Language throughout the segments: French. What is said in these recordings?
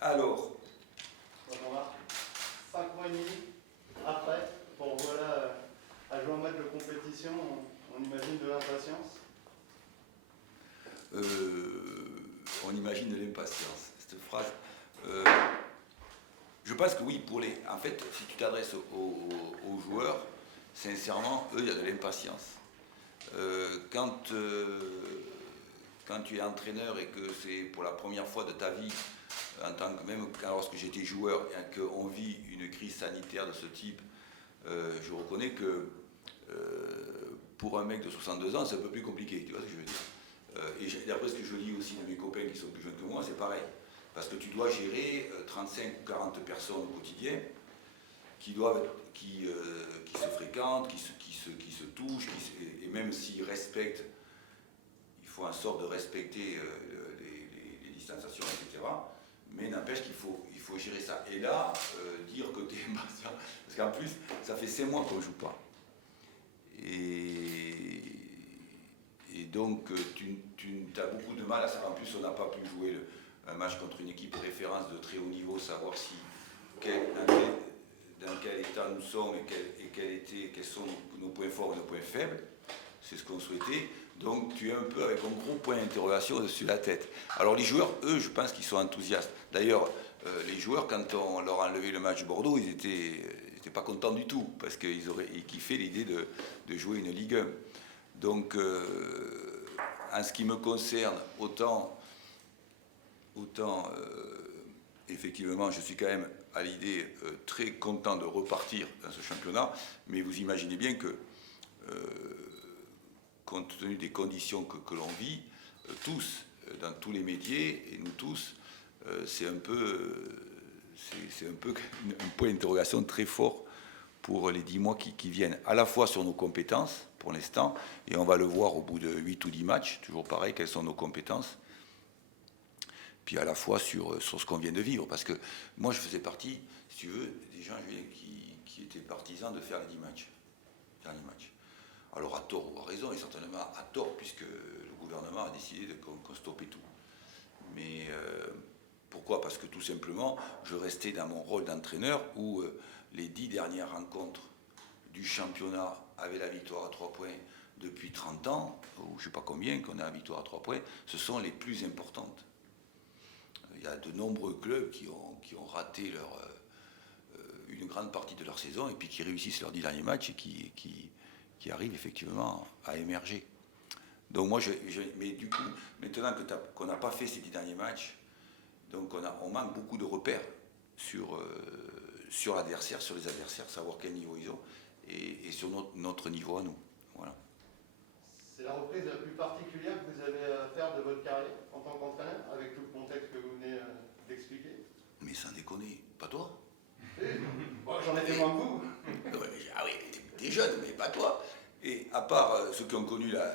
Alors, On a 5 mois et demi après, pour voilà, à jouer un match de compétition, on imagine de l'impatience. on imagine de l'impatience, cette phrase. Je pense que oui, en fait, si tu t'adresses aux joueurs, sincèrement, eux, il y a de l'impatience. Quand tu es entraîneur et que c'est pour la première fois de ta vie, même lorsque j'étais joueur et qu'on vit une crise sanitaire de ce type, je reconnais que pour un mec de 62 ans, c'est un peu plus compliqué, tu vois ce que je veux dire. Et d'après ce que je lis aussi de mes copains qui sont plus jeunes que moi, c'est pareil. Parce que tu dois gérer 35 ou 40 personnes au quotidien qui se fréquentent, qui se touchent, et même s'ils respectent, il faut en sorte de respecter les distanciations, etc. Mais n'empêche qu'il faut gérer ça. Et là, dire que tu es impatient, parce qu'en plus, ça fait 5 mois qu'on ne joue pas. Et donc, tu as beaucoup de mal à savoir. En plus, on n'a pas pu jouer un match contre une équipe de référence de très haut niveau, savoir dans quel état nous sommes et quels sont nos points forts et nos points faibles. C'est ce qu'on souhaitait. Donc tu es un peu avec un gros point d'interrogation dessus la tête. Alors les joueurs, eux, je pense qu'ils sont enthousiastes. D'ailleurs, les joueurs, quand on leur a enlevé le match Bordeaux, ils étaient pas contents du tout, parce qu'ils kiffaient l'idée de jouer une Ligue 1. Donc, en ce qui me concerne, autant effectivement, je suis quand même à l'idée très content de repartir dans ce championnat, mais vous imaginez bien que, compte tenu des conditions que l'on vit, tous, dans tous les métiers, et nous tous, c'est un peu un point d'interrogation très fort pour les 10 mois qui viennent, à la fois sur nos compétences, pour l'instant, et on va le voir au bout de 8 ou 10 matchs, toujours pareil, quelles sont nos compétences, puis à la fois sur ce qu'on vient de vivre. Parce que moi, je faisais partie, si tu veux, des gens qui étaient partisans de faire les 10 matchs. Derniers matchs. Alors à tort ou à raison, et certainement à tort, puisque le gouvernement a décidé qu'on stoppait tout. Mais pourquoi ? Parce que tout simplement, je restais dans mon rôle d'entraîneur où les 10 dernières rencontres du championnat avaient la victoire à 3 points depuis 30 ans, ou je ne sais pas combien qu'on a la victoire à 3 points, ce sont les plus importantes. Il y a de nombreux clubs qui ont raté une grande partie de leur saison et puis qui réussissent leurs 10 derniers matchs et qui arrivent effectivement à émerger. Donc moi, mais du coup, maintenant qu'on n'a pas fait ces 10 derniers matchs, donc on manque beaucoup de repères sur l'adversaire, sur les adversaires, savoir quel niveau ils ont et sur notre niveau à nous. Voilà. C'est la reprise la plus particulière que vous avez à faire de votre carrière en tant qu'entraîneur, avec tout le contexte que vous venez d'expliquer. Mais sans déconner, pas toi. Bon, j'en étais moins que vous. Ah oui, t'es jeune, mais pas toi. Et à part ceux qui ont connu la...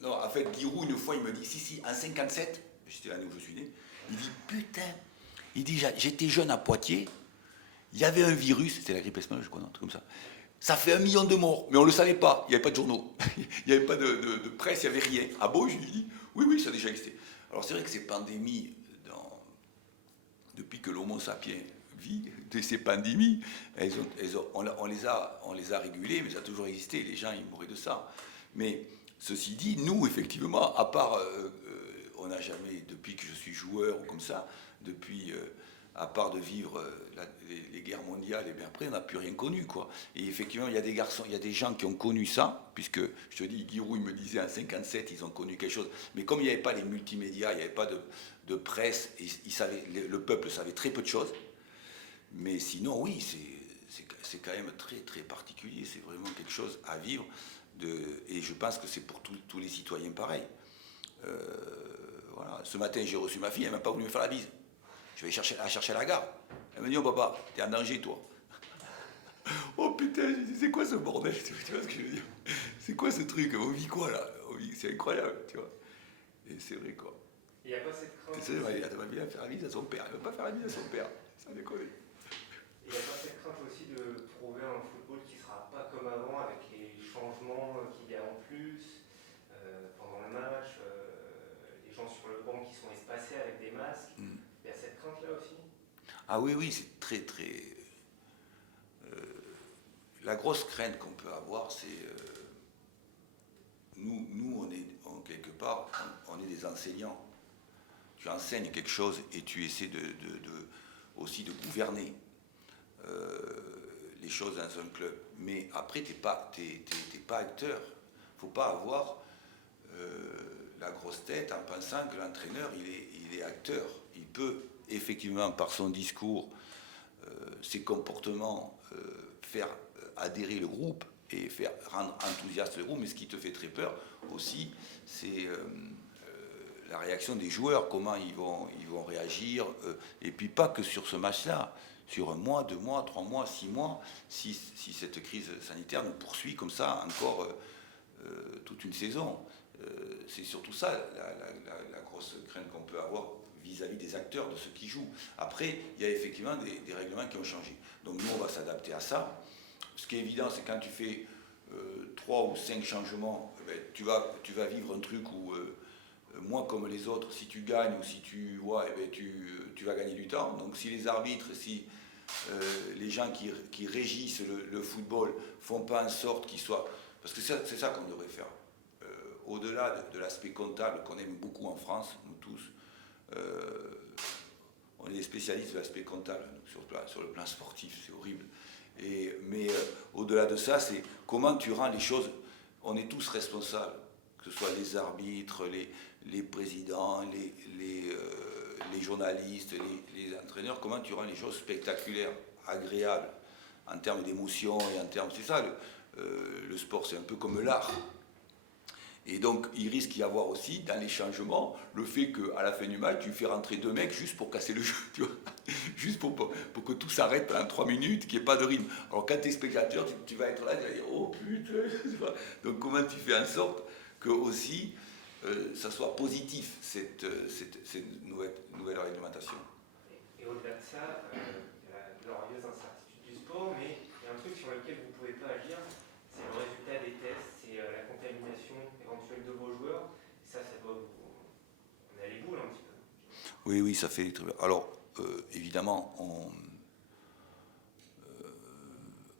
non, en fait, Giroud, une fois, il me dit, si, en 57, c'était l'année où je suis né, il dit, putain, il dit, j'étais jeune à Poitiers, il y avait un virus, c'était la grippe espagnole, je crois, un truc comme ça. Ça fait 1 million de morts, mais on ne le savait pas, il n'y avait pas de journaux, il n'y avait pas de presse, il n'y avait rien. Ah bon, je lui dis, oui, ça a déjà existé. Alors c'est vrai que ces pandémies, depuis que l'homo sapiens vit, de ces pandémies, on les a régulées, mais ça a toujours existé, les gens ils mouraient de ça. Mais ceci dit, nous effectivement, à part, on n'a jamais, depuis que je suis joueur ou comme ça, à part de vivre les guerres mondiales, et bien après on n'a plus rien connu, quoi. Et effectivement, il y a des garçons, il y a des gens qui ont connu ça, puisque je te dis, Giroud il me disait en 57 ils ont connu quelque chose, mais comme il n'y avait pas les multimédias, il n'y avait pas de presse, et le peuple savait très peu de choses. Mais sinon, oui, c'est quand même très très particulier, c'est vraiment quelque chose à vivre, et je pense que c'est pour tous les citoyens pareil. Voilà. Ce matin, j'ai reçu ma fille, elle m'a pas voulu me faire la bise. Je vais la chercher à la gare. Elle me dit, oh papa, t'es en danger, toi. Oh putain, je dis, c'est quoi ce bordel? Tu vois ce que je veux dire? C'est quoi ce truc? On vit quoi là? C'est incroyable, tu vois. Et c'est vrai, quoi. Il n'y a pas cette crainte. C'est vrai, elle va bien faire la bise à son père. Elle ne veut pas faire la bise à son père. Ça déconne. Il n'y a pas cette crainte aussi de trouver un football qui ne sera pas comme avant, avec les changements qu'il y a en plus pendant le match, les gens sur le banc qui sont espacés avec des masques. Ah oui, oui, c'est très, très... la grosse crainte qu'on peut avoir, c'est... nous, quelque part, on est des enseignants. Tu enseignes quelque chose et tu essaies aussi de gouverner les choses dans un club. Mais après, t'es pas acteur. Faut pas avoir la grosse tête en pensant que l'entraîneur, il est acteur. Il peut effectivement, par son discours, ses comportements, faire adhérer le groupe et faire rendre enthousiaste le groupe. Mais ce qui te fait très peur aussi, c'est la réaction des joueurs, comment ils vont réagir, et puis pas que sur ce match-là, sur 1 mois, 2 mois, 3 mois, 6 mois, si cette crise sanitaire nous poursuit comme ça encore toute une saison. C'est surtout ça la grosse crainte qu'on peut avoir vis-à-vis des acteurs, de ceux qui jouent. Après, il y a effectivement des règlements qui ont changé. Donc nous, on va s'adapter à ça. Ce qui est évident, c'est quand tu fais 3 ou 5 changements, tu vas vivre un truc où, moins comme les autres, si tu gagnes ou si tu vois, tu vas gagner du temps. Donc si les arbitres, si les gens qui régissent le football font pas en sorte qu'ils soient... Parce que c'est ça qu'on devrait faire. Au-delà de l'aspect comptable qu'on aime beaucoup en France, nous tous, on est des spécialistes de l'aspect comptable, sur le plan sportif, c'est horrible. Mais au-delà de ça, c'est comment tu rends les choses... On est tous responsables, que ce soit les arbitres, les présidents, les journalistes, les entraîneurs, comment tu rends les choses spectaculaires, agréables, en termes d'émotion et en termes... C'est ça, le sport, c'est un peu comme l'art. Et donc, il risque d'y avoir aussi, dans les changements, le fait qu'à la fin du match, tu fais rentrer 2 mecs juste pour casser le jeu, tu vois, juste pour que tout s'arrête pendant 3 minutes, qu'il n'y ait pas de rythme. Alors, quand tu es spectateur, tu vas être là, tu vas dire, oh putain, tu vois. Donc, comment tu fais en sorte que aussi, ça soit positif, cette nouvelle réglementation. Et au-delà de ça, il y a la glorieuse incertitude du sport, mais il y a un truc sur lequel vous ne pouvez pas agir, c'est le résultat des tests, c'est la contamination éventuelle de vos joueurs. Et ça doit vous... On a les boules un petit peu. Oui, oui, ça fait très bien. Alors, évidemment,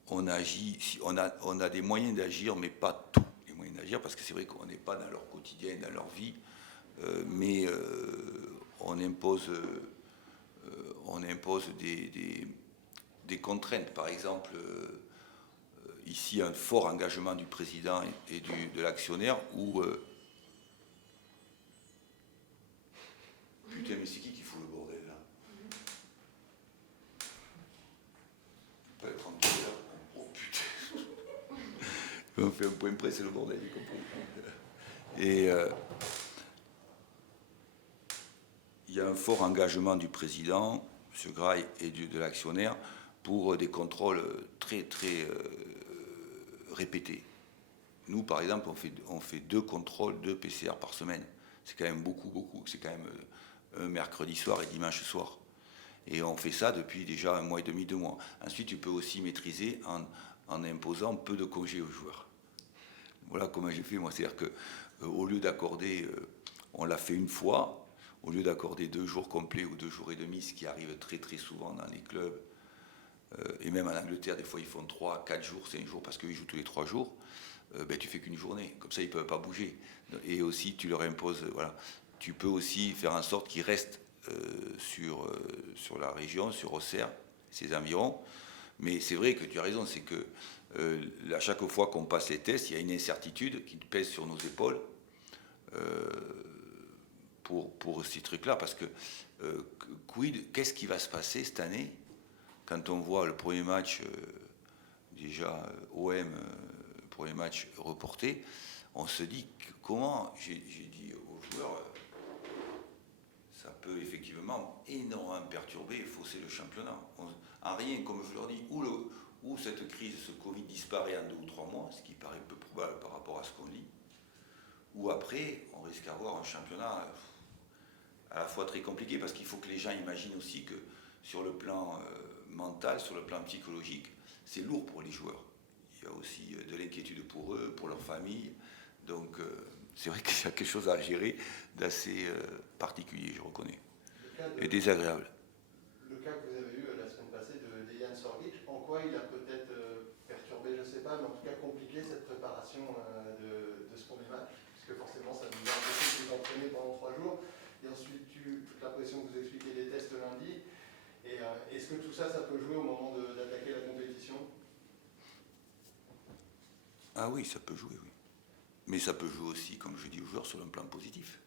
on agit, on a des moyens d'agir, mais pas tous les moyens d'agir, parce que c'est vrai qu'on n'est pas dans leur quotidien, dans leur vie, mais on impose des contraintes. Par exemple, ici, un fort engagement du président et de l'actionnaire où... Putain, mais c'est qui fout le bordel là? On peut être en là. Oh putain. On fait un point près, c'est le bordel, vous comprenez. Et il y a un fort engagement du président, M. Graille, et de l'actionnaire pour des contrôles très, très répétés. Nous, par exemple, on fait 2 contrôles, 2 PCR par semaine. C'est quand même beaucoup. C'est quand même un mercredi soir et dimanche soir. Et on fait ça depuis déjà 1 mois et demi, 2 mois. Ensuite, tu peux aussi maîtriser en imposant peu de congés aux joueurs. Voilà comment j'ai fait, moi. C'est-à-dire qu'au lieu d'accorder, on l'a fait 1 fois, au lieu d'accorder 2 jours complets ou 2 jours et demi, ce qui arrive très très souvent dans les clubs, et même en Angleterre, des fois ils font 3, 4 jours, 5 jours, parce qu'ils jouent tous les 3 jours, tu fais qu'1 journée. Comme ça, ils ne peuvent pas bouger. Et aussi, tu leur imposes... voilà. Tu peux aussi faire en sorte qu'ils restent sur la région, sur Auxerre, ses environs. Mais c'est vrai que tu as raison, c'est que à chaque fois qu'on passe les tests, il y a une incertitude qui pèse sur nos épaules pour ces trucs-là. Parce que, qu'est-ce qui va se passer cette année quand on voit le premier match, déjà OM, premier match reporté, on se dit comment, j'ai dit aux joueurs, ça peut effectivement énormément perturber et fausser le championnat. En rien, comme je leur dis, où cette crise, ce Covid disparaît en 2 ou 3 mois, ce qui paraît peu probable par rapport à ce qu'on lit, ou après, on risque d'avoir un championnat à la fois très compliqué, parce qu'il faut que les gens imaginent aussi que sur le plan mental, sur le plan psychologique, c'est lourd pour les joueurs. Il y a aussi de l'inquiétude pour eux, pour leur famille. Donc, c'est vrai qu'il y a quelque chose à gérer d'assez particulier, je reconnais, et désagréable. Le cas que vous avez eu quoi il a peut-être perturbé, je ne sais pas, mais en tout cas compliqué cette préparation de ce premier match, puisque forcément ça nous a empêché de vous entraîner pendant 3 jours, et ensuite toute la pression que vous expliquez des tests lundi, et est-ce que tout ça, ça peut jouer au moment d'attaquer la compétition? Ah oui, ça peut jouer, oui. Mais ça peut jouer aussi, comme je dis aux joueurs, sur un plan positif.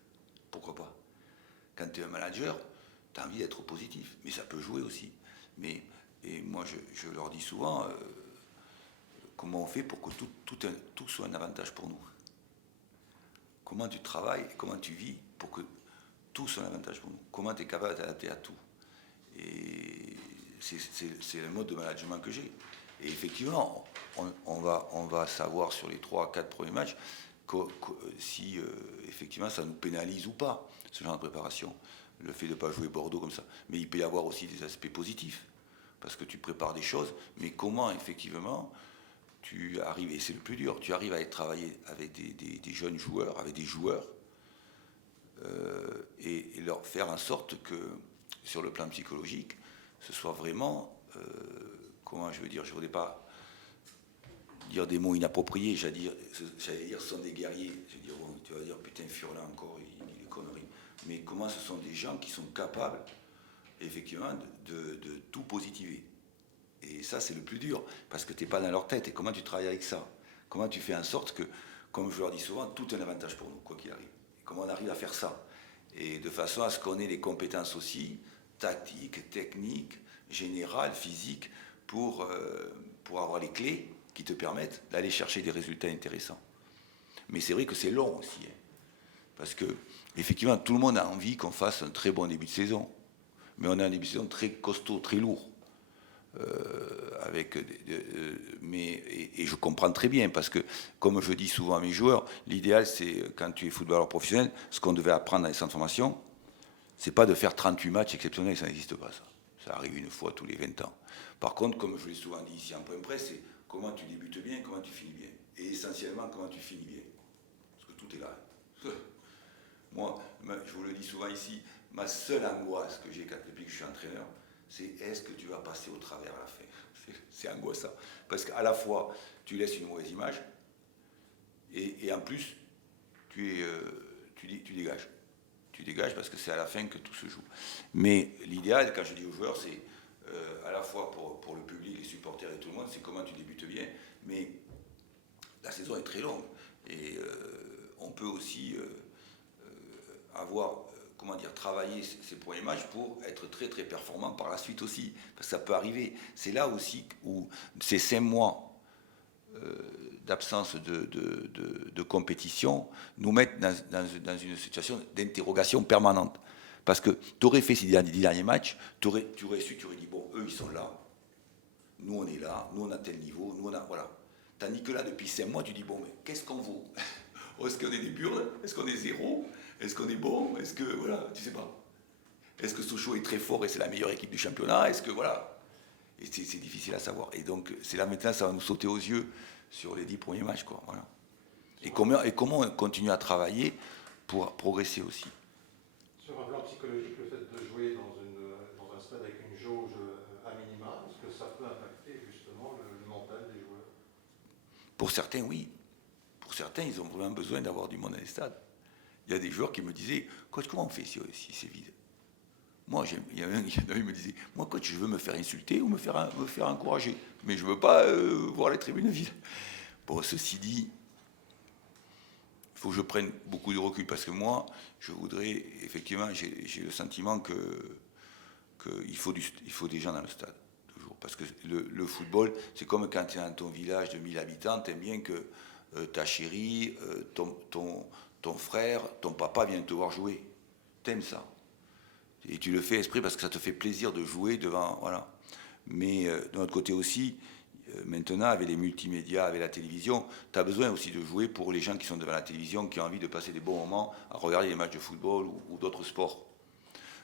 Pourquoi pas? Quand tu es un manager, tu as envie d'être positif, mais ça peut jouer aussi. Et moi, je leur dis souvent, comment on fait pour que tout soit un avantage pour nous? Comment tu travailles, comment tu vis pour que tout soit un avantage pour nous? Comment tu es capable d'adapter à tout? Et c'est le mode de management que j'ai. Et effectivement, on va savoir sur les 3-4 premiers matchs si effectivement ça nous pénalise ou pas, ce genre de préparation. Le fait de ne pas jouer Bordeaux comme ça. Mais il peut y avoir aussi des aspects positifs, parce que tu prépares des choses, mais comment effectivement tu arrives, et c'est le plus dur, tu arrives à travailler avec des jeunes joueurs, avec des joueurs, et leur faire en sorte que, sur le plan psychologique, ce soit vraiment, comment je veux dire, je ne voudrais pas dire des mots inappropriés, j'allais dire, ce sont des guerriers. Je veux dire, bon, tu vas dire, putain, Furlan encore, il dit des conneries. Mais comment ce sont des gens qui sont capables, effectivement, de tout positiver. Et ça, c'est le plus dur, parce que tu n'es pas dans leur tête. Et comment tu travailles avec ça? Comment tu fais en sorte que, comme je leur dis souvent, tout est un avantage pour nous, quoi qu'il arrive. Et comment on arrive à faire ça? Et de façon à ce qu'on ait les compétences aussi, tactiques, techniques, générales, physiques, pour avoir les clés qui te permettent d'aller chercher des résultats intéressants. Mais c'est vrai que c'est long aussi, hein, parce que effectivement tout le monde a envie qu'on fasse un très bon début de saison, mais on a un début de saison très costaud, très lourd, et je comprends très bien, parce que comme je dis souvent à mes joueurs, l'idéal c'est, quand tu es footballeur professionnel, ce qu'on devait apprendre dans les centres de formation, c'est pas de faire 38 matchs exceptionnels, ça n'existe pas, ça arrive une fois tous les 20 ans. Par contre, comme je l'ai souvent dit ici en point presse, c'est comment tu débutes bien, comment tu finis bien. Et essentiellement, comment tu finis bien. Parce que tout est là. Moi, je vous le dis souvent ici, ma seule angoisse que j'ai depuis que je suis entraîneur, c'est est-ce que tu vas passer au travers à la fin? C'est angoissant. Parce qu'à la fois, tu laisses une mauvaise image, et en plus, tu dégages. Tu dégages parce que c'est à la fin que tout se joue. Mais l'idéal, quand je dis aux joueurs, c'est à la fois pour le public, les supporters et tout le monde, c'est comment tu débutes bien. Mais la saison est très longue. Et on peut aussi travailler ces premiers matchs pour être très très performant par la suite aussi. Parce que ça peut arriver. C'est là aussi où ces 5 mois d'absence de compétition nous mettent dans une situation d'interrogation permanente. Parce que tu aurais fait ces 10 derniers matchs, tu aurais dit, bon, eux ils sont là, nous on est là, nous on a tel niveau, nous on a, voilà. Tandis que là, depuis 5 mois, tu dis, bon, mais qu'est-ce qu'on vaut? Est-ce qu'on est des burles? Est-ce qu'on est zéro? Est-ce qu'on est bon? Est-ce que, voilà, tu sais pas. Est-ce que Sochaux est très fort et c'est la meilleure équipe du championnat? Est-ce que, voilà. Et c'est difficile à savoir. Et donc, c'est là maintenant, ça va nous sauter aux yeux sur les 10 premiers matchs, quoi. Voilà. Et comment on continue à travailler pour progresser aussi. Sur un plan psychologique, le fait de jouer dans un stade avec une jauge à minima, est-ce que ça peut impacter justement le mental des joueurs? Pour certains, oui. Pour certains, ils ont vraiment besoin d'avoir du monde dans les stades. Il y a des joueurs qui me disaient, coach, comment on fait si c'est vide? Moi, il y en a un qui me disait, moi, coach, je veux me faire insulter ou me faire encourager, mais je ne veux pas voir les tribunes vides. Bon, ceci dit, il faut que je prenne beaucoup de recul, parce que moi, je voudrais, effectivement, j'ai le sentiment qu'il faut des gens dans le stade, toujours. Parce que le football, c'est comme quand tu es dans ton village de 1000 habitants, tu aimes bien que ta chérie, ton frère, ton papa viennent te voir jouer. Tu aimes ça. Et tu le fais exprès parce que ça te fait plaisir de jouer devant, voilà. Mais de notre côté aussi, maintenant, avec les multimédias, avec la télévision, tu as besoin aussi de jouer pour les gens qui sont devant la télévision, qui ont envie de passer des bons moments à regarder les matchs de football ou d'autres sports.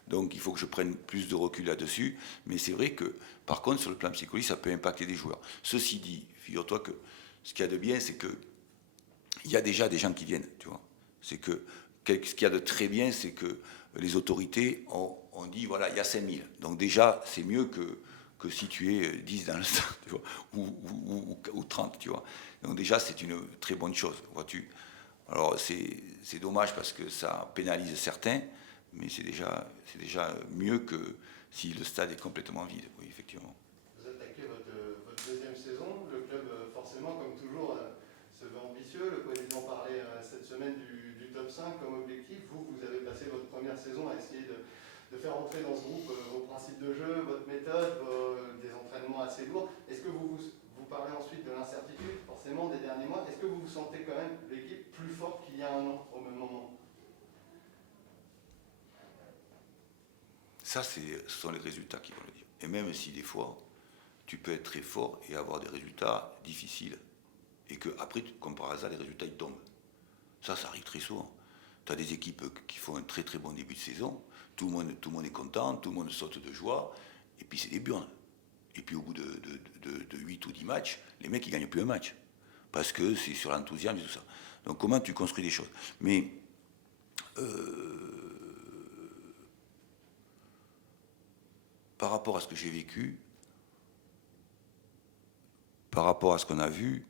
Donc il faut que je prenne plus de recul là-dessus. Mais c'est vrai que, par contre, sur le plan psychologique, ça peut impacter les joueurs. Ceci dit, figure-toi que ce qu'il y a de bien, c'est que il y a déjà des gens qui viennent, tu vois. C'est que ce qu'il y a de très bien, c'est que les autorités ont dit, voilà, il y a 5000. Donc déjà, c'est mieux que que si tu es 10 dans le stade, tu vois, ou 30, tu vois. Donc déjà, c'est une très bonne chose, vois-tu. Alors c'est dommage parce que ça pénalise certains, mais c'est déjà mieux que si le stade est complètement vide, oui, effectivement. Vous attaquez votre deuxième saison. Le club, forcément, comme toujours, se veut ambitieux. Le président parlait cette semaine du top 5 comme objectif. Vous avez passé votre première saison à essayer de faire entrer dans ce groupe vos principes de jeu, votre méthode, des entraînements assez lourds. Est-ce que vous parlez ensuite de l'incertitude, forcément, des derniers mois? Est-ce que vous vous sentez quand même l'équipe plus forte qu'il y a un an, au même moment? Ça, ce sont les résultats qui vont le dire. Et même si des fois, tu peux être très fort et avoir des résultats difficiles, et qu'après, comme par hasard, les résultats ils tombent. Ça arrive très souvent. Tu as des équipes qui font un très très bon début de saison, tout le monde est content, tout le monde saute de joie, et puis c'est des burnes. Et puis au bout de 8 ou 10 matchs, les mecs ils gagnent plus un match. Parce que c'est sur l'enthousiasme et tout ça. Donc comment tu construis des choses? Mais par rapport à ce que j'ai vécu, par rapport à ce qu'on a vu,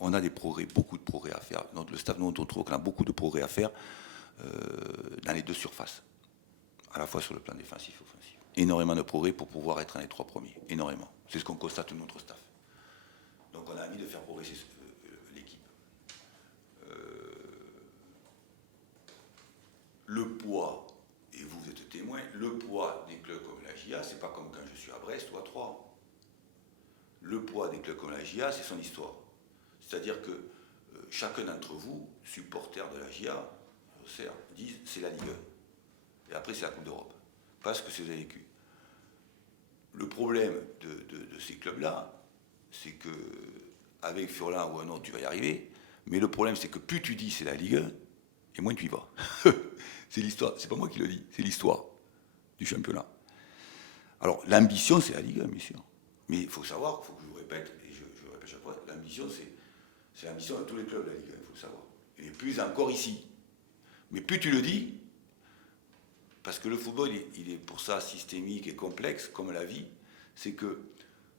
on a des progrès, beaucoup de progrès à faire. Donc, le staff, nous, on trouve qu'on a beaucoup de progrès à faire dans les deux surfaces, à la fois sur le plan défensif et offensif. Énormément de progrès pour pouvoir être un des 3 premiers. Énormément. C'est ce qu'on constate tout notre staff. Donc, on a envie de faire progresser l'équipe. Le poids, et vous êtes témoin, le poids des clubs comme la GIA, c'est pas comme quand je suis à Brest ou à Troyes. Le poids des clubs comme la GIA, c'est son histoire. C'est-à-dire que chacun d'entre vous, supporter de la GIA, disent c'est la Ligue 1. Et après, c'est la Coupe d'Europe. Parce que c'est vous avez vécu. Le problème de ces clubs-là, c'est que avec Furlan ou un autre, tu vas y arriver. Mais le problème, c'est que plus tu dis c'est la Ligue 1, et moins tu y vas. C'est l'histoire. C'est pas moi qui le dis, c'est l'histoire du championnat. Alors, l'ambition, c'est la Ligue 1, bien sûr. Mais il faut savoir, il faut que je vous répète, et je le répète chaque fois, l'ambition, c'est l'ambition de tous les clubs de la Ligue 1, il faut le savoir. Et plus encore ici. Mais plus tu le dis, parce que le football, il est pour ça systémique et complexe, comme la vie, c'est que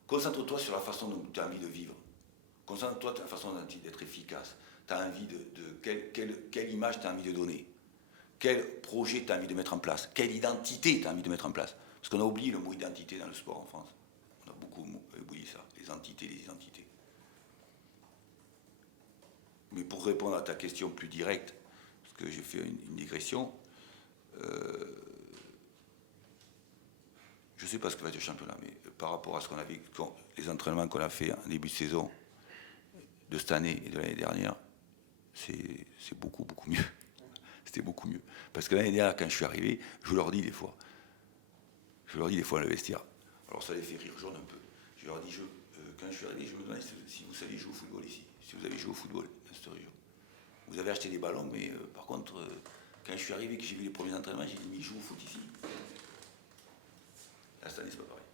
concentre-toi sur la façon dont tu as envie de vivre. Concentre-toi sur la façon d'être efficace. Tu as envie quelle image tu as envie de donner. Quel projet tu as envie de mettre en place. Quelle identité tu as envie de mettre en place. Parce qu'on a oublié le mot identité dans le sport en France. On a beaucoup oublié ça, les entités, les identités. Mais pour répondre à ta question plus directe, parce que j'ai fait une digression, je ne sais pas ce que va être le championnat, mais par rapport à ce qu'on a vécu, les entraînements qu'on a fait en début de saison de cette année et de l'année dernière, c'est beaucoup, beaucoup mieux. C'était beaucoup mieux. Parce que l'année dernière, quand je suis arrivé, je leur dis des fois dans le vestiaire, alors ça les fait rire jaune un peu, je leur dis, quand je suis arrivé, je me demandais si vous saviez jouer au football ici, si vous avez joué au football dans cette région. Vous avez acheté des ballons, mais par contre, quand je suis arrivé, que j'ai vu les premiers entraînements, j'ai dit, mais ils jouent au foot ici. Là, cette année, c'est pas pareil.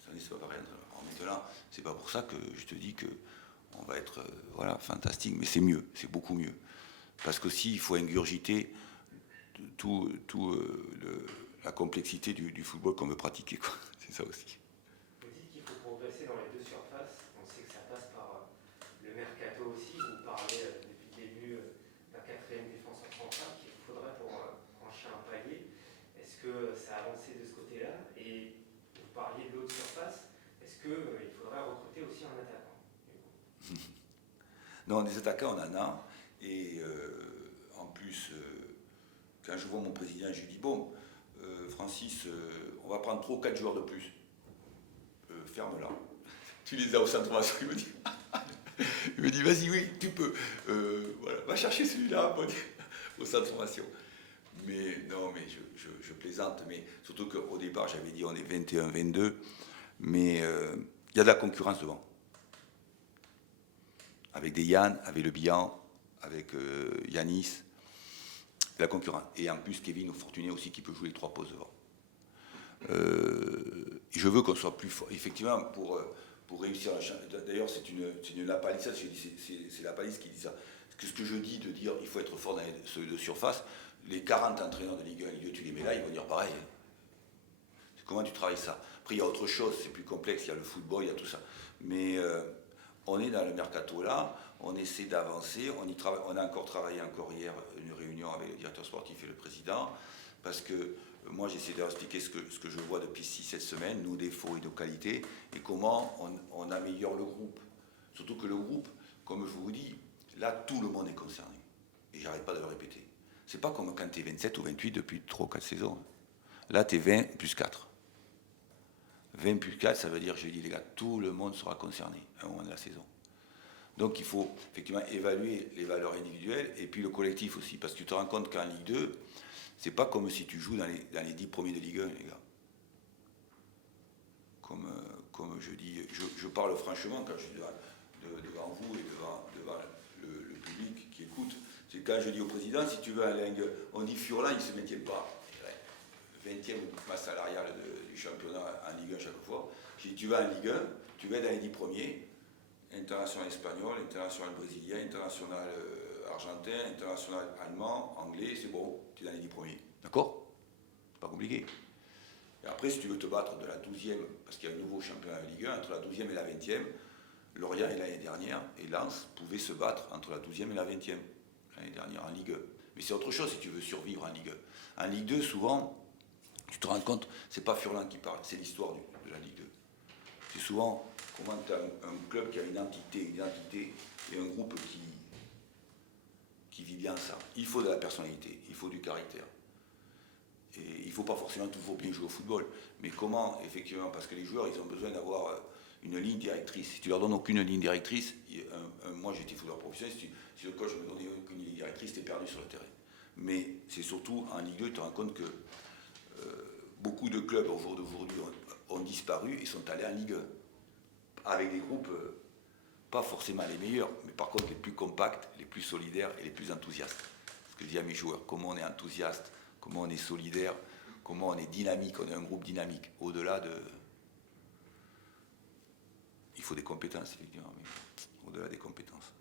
Cette année, c'est pas pareil. Alors maintenant, c'est pas pour ça que je te dis qu'on va être fantastique, mais c'est mieux, c'est beaucoup mieux. Parce qu'aussi, il faut ingurgiter la complexité du football qu'on veut pratiquer, quoi. C'est ça aussi. Vous dites qu'il faut progresser dans les deux surfaces. On sait que ça passe par le mercato aussi. Vous parlez depuis le début d'un 4e défenseur central qu'il faudrait pour franchir un palier. Est-ce que ça a avancé de ce côté-là? Et vous parliez de l'autre surface. Est-ce qu'il faudrait recruter aussi un attaquant? Non, des attaquants, on en a. Et en plus, quand je vois mon président, je lui dis, bon, Francis, on va prendre 3 ou 4 joueurs de plus. Ferme-la. Tu les as au centre formation. Il me dit, vas-y, oui, tu peux. Voilà, va chercher celui-là au centre formation. Mais non, mais je plaisante. Mais surtout qu'au départ, j'avais dit, on est 21, 22. Mais il y a de la concurrence devant. Avec des Yann, avec le Bihan, avec Yanis, la concurrence. Et en plus, Kevin Fortuné aussi qui peut jouer les 3 postes devant. Je veux qu'on soit plus fort. Effectivement, pour réussir la championnat. D'ailleurs, c'est une lapalissade. C'est la palisse qui dit ça. Ce que je dis de dire il faut être fort dans les de surface, les 40 entraîneurs de Ligue 1 Ligue 2, tu les mets là, ils vont dire pareil. comment tu travailles ça. Après, il y a autre chose, c'est plus complexe, il y a le football, il y a tout ça. Mais on est dans le mercato là, on essaie d'avancer, on a encore travaillé hier une réunion avec le directeur sportif et le président, parce que moi j'essaie de leur expliquer ce que je vois depuis 6-7 semaines, nos défauts et nos qualités, et comment on améliore le groupe. Surtout que le groupe, comme je vous dis, là tout le monde est concerné. Et j'arrête pas de le répéter. C'est pas comme quand tu es 27 ou 28 depuis 3 ou 4 saisons. Là tu es 20 plus 4. 20 plus 4, ça veut dire, je dis les gars, tout le monde sera concerné à un moment de la saison. Donc il faut effectivement évaluer les valeurs individuelles et puis le collectif aussi. Parce que tu te rends compte qu'en Ligue 2, c'est pas comme si tu joues dans les 10 premiers de Ligue 1, les gars. Comme je dis, je parle franchement quand je suis devant vous et devant le public qui écoute. C'est quand je dis au président, si tu veux un Ligue 1, on dit Furlan, il ne se maintient pas. 20e masse salariale du championnat en Ligue 1 chaque fois. Si tu vas en Ligue 1, tu vas dans les 10 premiers, international espagnol, international brésilien, international argentin, international allemand, anglais, c'est bon, tu es dans les 10 premiers. D'accord? C'est pas compliqué. Et après, si tu veux te battre de la 12e, parce qu'il y a un nouveau championnat de Ligue 1, entre la 12e et la 20e, Lorient et l'année dernière, et Lens pouvaient se battre entre la 12e et la 20e, l'année dernière en Ligue 1. Mais c'est autre chose si tu veux survivre en Ligue 1. En Ligue 2, souvent, tu te rends compte, c'est pas Furlan qui parle, c'est l'histoire de la Ligue 2. C'est souvent comment tu as un club qui a une identité et un groupe qui vit bien ça. Il faut de la personnalité, il faut du caractère. Et il ne faut pas forcément toujours bien jouer au football. Mais comment, effectivement, parce que les joueurs, ils ont besoin d'avoir une ligne directrice. Si tu leur donnes aucune ligne directrice, moi j'étais footballeur professionnel, si le coach ne me donnait aucune ligne directrice, tu es perdu sur le terrain. Mais c'est surtout en Ligue 2, tu te rends compte que beaucoup de clubs au jour d'aujourd'hui ont disparu et sont allés en Ligue 1 avec des groupes pas forcément les meilleurs, mais par contre les plus compacts, les plus solidaires et les plus enthousiastes. Ce que je dis à mes joueurs, comment on est enthousiaste, comment on est solidaire, comment on est dynamique, on est un groupe dynamique. Au-delà de... Il faut des compétences, effectivement, mais au-delà des compétences.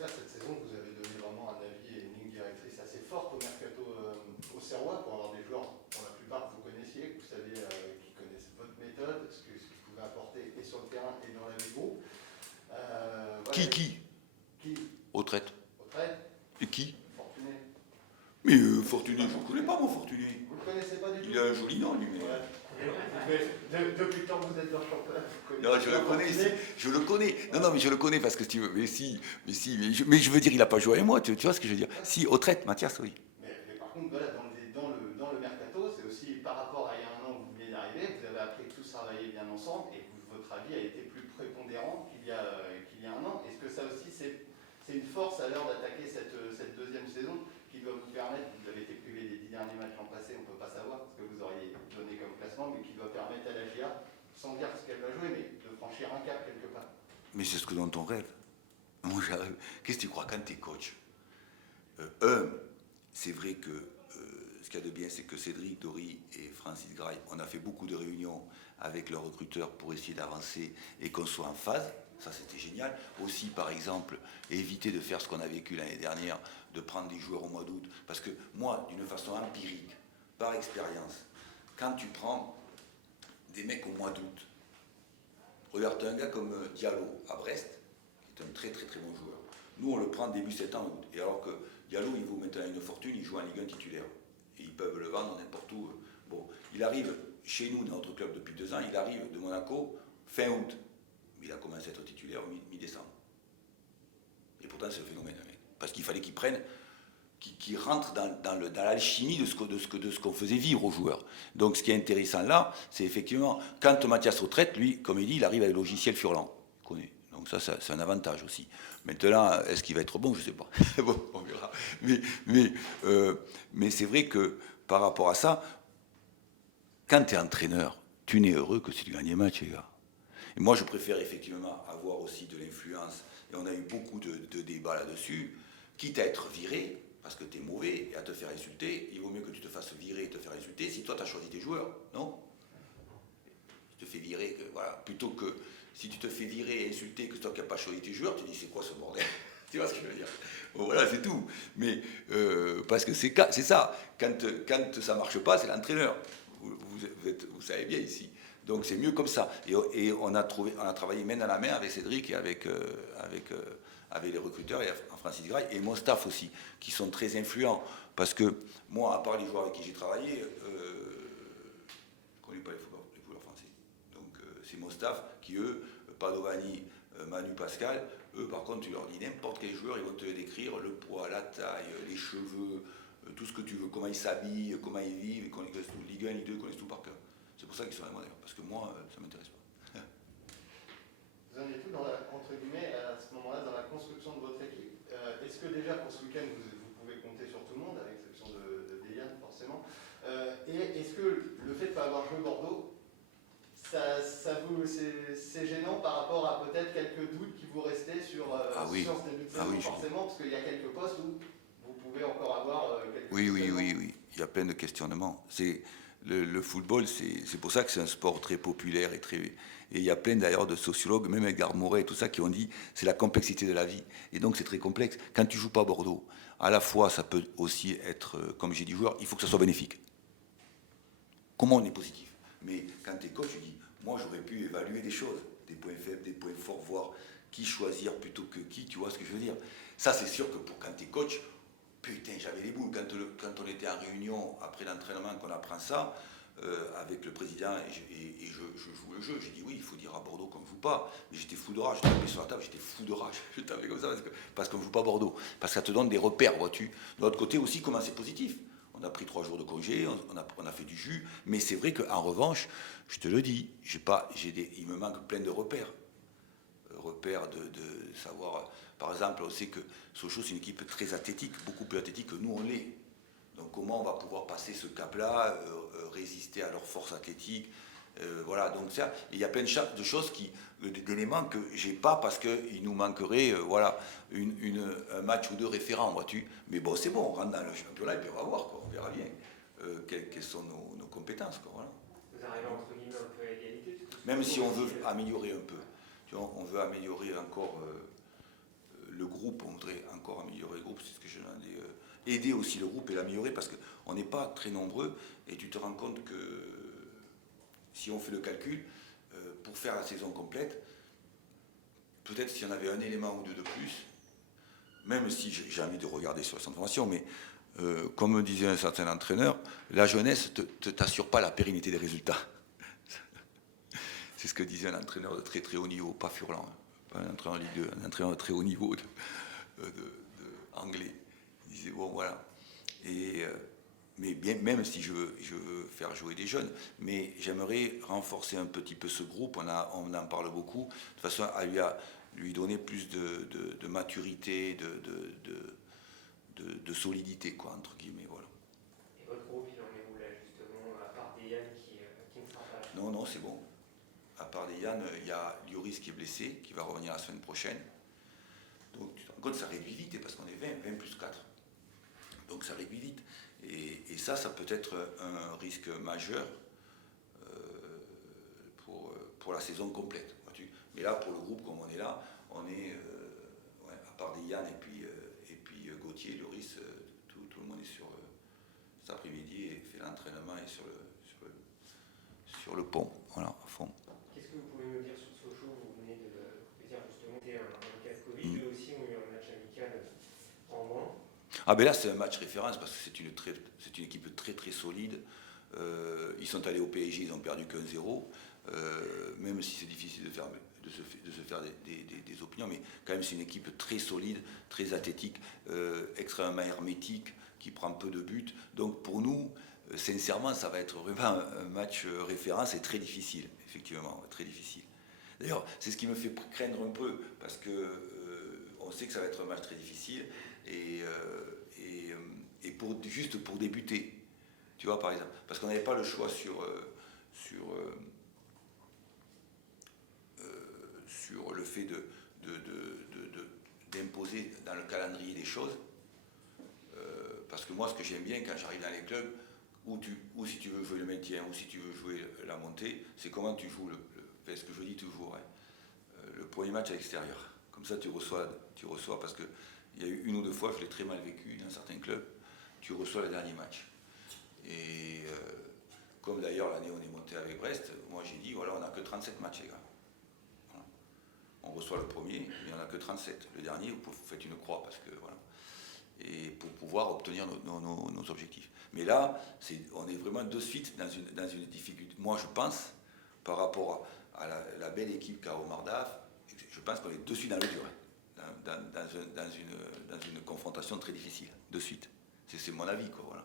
Là, cette saison, vous avez donné vraiment un avis et une ligne directrice assez forte au mercato auxerrois pour avoir des joueurs, pour la plupart, que vous connaissiez, que vous savez, qui connaissent votre méthode, ce que vous pouvez apporter et sur le terrain et dans la vie groupe. Voilà. Qui Au traite. Et qui? Fortuné. Mais Fortuné, je ne connais pas mon Fortuné. Vous ne le connaissez pas du tout? Il a un joli nom, lui. Mais... Ouais. Mais depuis le temps que vous êtes dans le championnat, vous connaissez. Non, je le connais, je le connais. Non, mais je le connais parce que si tu veux. Mais je veux dire, il n'a pas joué avec moi, tu vois ce que je veux dire? Si, au traite, Mathias, oui. Mais par contre, voilà, dans le mercato, c'est aussi par rapport à il y a un an où vous venez d'arriver, vous avez appris tous travailler bien ensemble et votre avis a été plus prépondérant qu'il y a un an. Est-ce que ça aussi, c'est une force à l'heure d'attaquer cette deuxième saison qui doit vous permettre, vous avez été privé des 10 derniers matchs l'an passé, on ne peut pas savoir ce que vous auriez donné comme classement, mais qui doit permettre à la GIA, sans dire ce qu'elle va jouer, mais de franchir un cap quelque part? Mais c'est ce que dont on rêve. Moi, j'arrive. Qu'est-ce que tu crois quand tu es coach? C'est vrai que ce qu'il y a de bien, c'est que Cédric, Dory et Francis Graille, on a fait beaucoup de réunions avec leurs recruteurs pour essayer d'avancer et qu'on soit en phase. Ça, c'était génial. Aussi, par exemple, éviter de faire ce qu'on a vécu l'année dernière, de prendre des joueurs au mois d'août. Parce que moi, d'une façon empirique, par expérience, quand tu prends des mecs au mois d'août, regarde, un gars comme Diallo à Brest, qui est un très très très bon joueur. Nous, on le prend début septembre. Et alors que Diallo, il vaut maintenant une fortune, il joue en Ligue 1 titulaire. Et ils peuvent le vendre n'importe où. Bon, il arrive chez nous, dans notre club depuis 2 ans, il arrive de Monaco fin août. Mais il a commencé à être titulaire mi-décembre. Et pourtant, c'est le phénomène. Parce qu'il fallait qu'il prenne, qu'il rentre dans l'alchimie de ce qu'on faisait vivre aux joueurs. Donc, ce qui est intéressant là, c'est effectivement, quand Mathias retraite, lui, comme il dit, il arrive avec le logiciel Furlan. Il connaît. Donc ça, c'est un avantage aussi. Maintenant, est-ce qu'il va être bon? Je ne sais pas. Bon, on verra. Mais c'est vrai que par rapport à ça, quand tu es entraîneur, tu n'es heureux que si tu gagnes les matchs, les gars. Et moi, je préfère effectivement avoir aussi de l'influence, et on a eu beaucoup de débats là-dessus, quitte à être viré, parce que tu es mauvais, et à te faire insulter, il vaut mieux que tu te fasses virer et te faire insulter si toi, tu as choisi tes joueurs, non? Tu te fais virer, voilà, plutôt que si tu te fais virer et insulter que toi qui n'as pas choisi tes joueurs, tu dis, c'est quoi ce bordel? Tu vois ce que je veux dire? Bon, voilà, c'est tout. Mais parce que c'est ça, quand ça ne marche pas, c'est l'entraîneur. vous savez bien ici. Donc c'est mieux comme ça. Et on a travaillé main dans la main avec Cédric et avec les recruteurs et Francis Graille et mon staff aussi, qui sont très influents. Parce que moi, à part les joueurs avec qui j'ai travaillé, je ne connais pas les footballeurs français. Donc c'est mon staff qui, eux, Padovani, Manu, Pascal, eux, par contre, tu leur dis n'importe quel joueur, ils vont te décrire le poids, la taille, les cheveux, tout ce que tu veux, comment ils s'habillent, comment ils vivent, ils connaissent tout. Ligue 1, Ligue 2, ils connaissent tout par cœur. C'est pour ça qu'ils sont avec moi d'ailleurs, parce que moi, ça ne m'intéresse pas. Vous en êtes tout, entre guillemets, à ce moment-là, dans la construction de votre équipe. Est-ce que déjà, pour ce week-end, vous pouvez compter sur tout le monde, à l'exception de Dejan, forcément. Et est-ce que le fait de ne pas avoir joué Bordeaux, c'est gênant par rapport à peut-être quelques doutes qui vous restaient sur ce début de saison, forcément, parce qu'il y a quelques postes où vous pouvez encore avoir quelques Oui. Il y a plein de questionnements. Le football, c'est pour ça que c'est un sport très populaire et il y a plein d'ailleurs de sociologues, même Edgar Morin et tout ça, qui ont dit c'est la complexité de la vie. Et donc c'est très complexe. Quand tu joues pas à Bordeaux, à la fois ça peut aussi être, comme j'ai dit joueur, il faut que ça soit bénéfique. Comment on est positif? Mais quand tu es coach, tu dis, moi j'aurais pu évaluer des choses, des points faibles, des points forts, voir qui choisir plutôt que qui, tu vois ce que je veux dire. Ça c'est sûr que quand tu es coach, putain, j'avais les boules. Quand on était en réunion après l'entraînement, qu'on apprend ça, avec le président, et je joue le jeu, j'ai dit oui, il faut dire à Bordeaux qu'on ne joue pas. Mais j'étais fou de rage, je tapais sur la table, j'étais fou de rage. Je tapais comme ça parce qu'on ne joue pas Bordeaux. Parce que ça te donne des repères, vois-tu. De l'autre côté aussi, comment c'est positif. On a pris 3 jours de congé, on a fait du jus. Mais c'est vrai qu'en revanche, je te le dis, il me manque plein de repères. Repères de savoir. Par exemple, on sait que Sochaux, c'est une équipe très athlétique, beaucoup plus athlétique que nous, on l'est. Donc comment on va pouvoir passer ce cap-là, résister à leur force athlétique, voilà, donc ça, il y a plein de choses, d'éléments que j'ai pas parce qu'il nous manquerait, voilà, un match ou 2 référents, vois-tu. Mais bon, c'est bon, on rentre dans le championnat et puis on va voir, quoi, on verra bien quelles sont nos compétences, quoi, voilà. Vous arrivez entre guillemets un peu à égalité. Même si on veut améliorer un peu, tu vois, on veut améliorer encore le groupe, on voudrait encore améliorer le groupe, c'est ce que je l'ai dit. Aider aussi le groupe et l'améliorer parce qu'on n'est pas très nombreux et tu te rends compte que si on fait le calcul, pour faire la saison complète, peut-être s'il y en avait un élément ou 2 de plus, même si j'ai envie de regarder sur les centres de formation, mais comme me disait un certain entraîneur, la jeunesse ne t'assure pas la pérennité des résultats. C'est ce que disait un entraîneur de très très haut niveau, pas Furlan, hein, pas un entraîneur de Ligue 2, un entraîneur de très haut niveau anglais. Il disait bon voilà. Mais bien, même si je veux faire jouer des jeunes, mais j'aimerais renforcer un petit peu ce groupe, on en parle beaucoup, de façon à lui donner plus de maturité, de solidité, quoi, entre guillemets, voilà. Et votre groupe, il en est où là, justement, à part Dejan qui ne sera pas là? Non, c'est bon. À part Dejan, il y a Lloris qui est blessé, qui va revenir la semaine prochaine. Donc, tu te rends compte, ça réduit vite, parce qu'on est 20 plus 4. Donc ça réduit vite. Et ça peut être un risque majeur pour la saison complète. Vois-tu. Mais là, pour le groupe, comme on est là, on est, à part des Yann et puis Gauthier, Lloris, tout le monde est sur cet après-midi et fait l'entraînement et sur le pont, voilà, à fond. Qu'est-ce que vous pouvez me dire sur Sochaux? Vous venez de dire justement qu'il y a un cas de Covid, eux aussi ont eu un match amical en moins. Ah ben là c'est un match référence parce que c'est une équipe très très solide. Ils sont allés au PSG, ils ont perdu qu'1-0. Même si c'est difficile de se faire des opinions, mais quand même c'est une équipe très solide, très athlétique, extrêmement hermétique, qui prend peu de buts. Donc pour nous, sincèrement, ça va être vraiment un match référence et très difficile, effectivement, très difficile. D'ailleurs, c'est ce qui me fait craindre un peu, parce que on sait que ça va être un match très difficile, et juste pour débuter, tu vois, par exemple, parce qu'on n'avait pas le choix sur le fait d'imposer dans le calendrier des choses, parce que moi, ce que j'aime bien quand j'arrive dans les clubs, ou si tu veux jouer le maintien, ou si tu veux jouer la montée, c'est comment tu joues, ce que je dis toujours, hein, le premier match à l'extérieur. Comme ça, tu reçois parce qu'il y a eu 1 ou 2 fois, je l'ai très mal vécu dans certains clubs, tu reçois le dernier match. Et comme d'ailleurs l'année où on est monté avec Brest, moi j'ai dit, voilà, on n'a que 37 matchs, les gars. Voilà. On reçoit le premier, mais on n'a que 37. Le dernier, vous faites une croix, parce que, voilà. Et pour pouvoir obtenir nos objectifs. Mais là, on est vraiment de suite dans une difficulté. Moi, je pense, par rapport à la belle équipe qu'a Omar Daf, je pense qu'on est de suite dans le dur, dans une confrontation très difficile, de suite. C'est mon avis, quoi, voilà.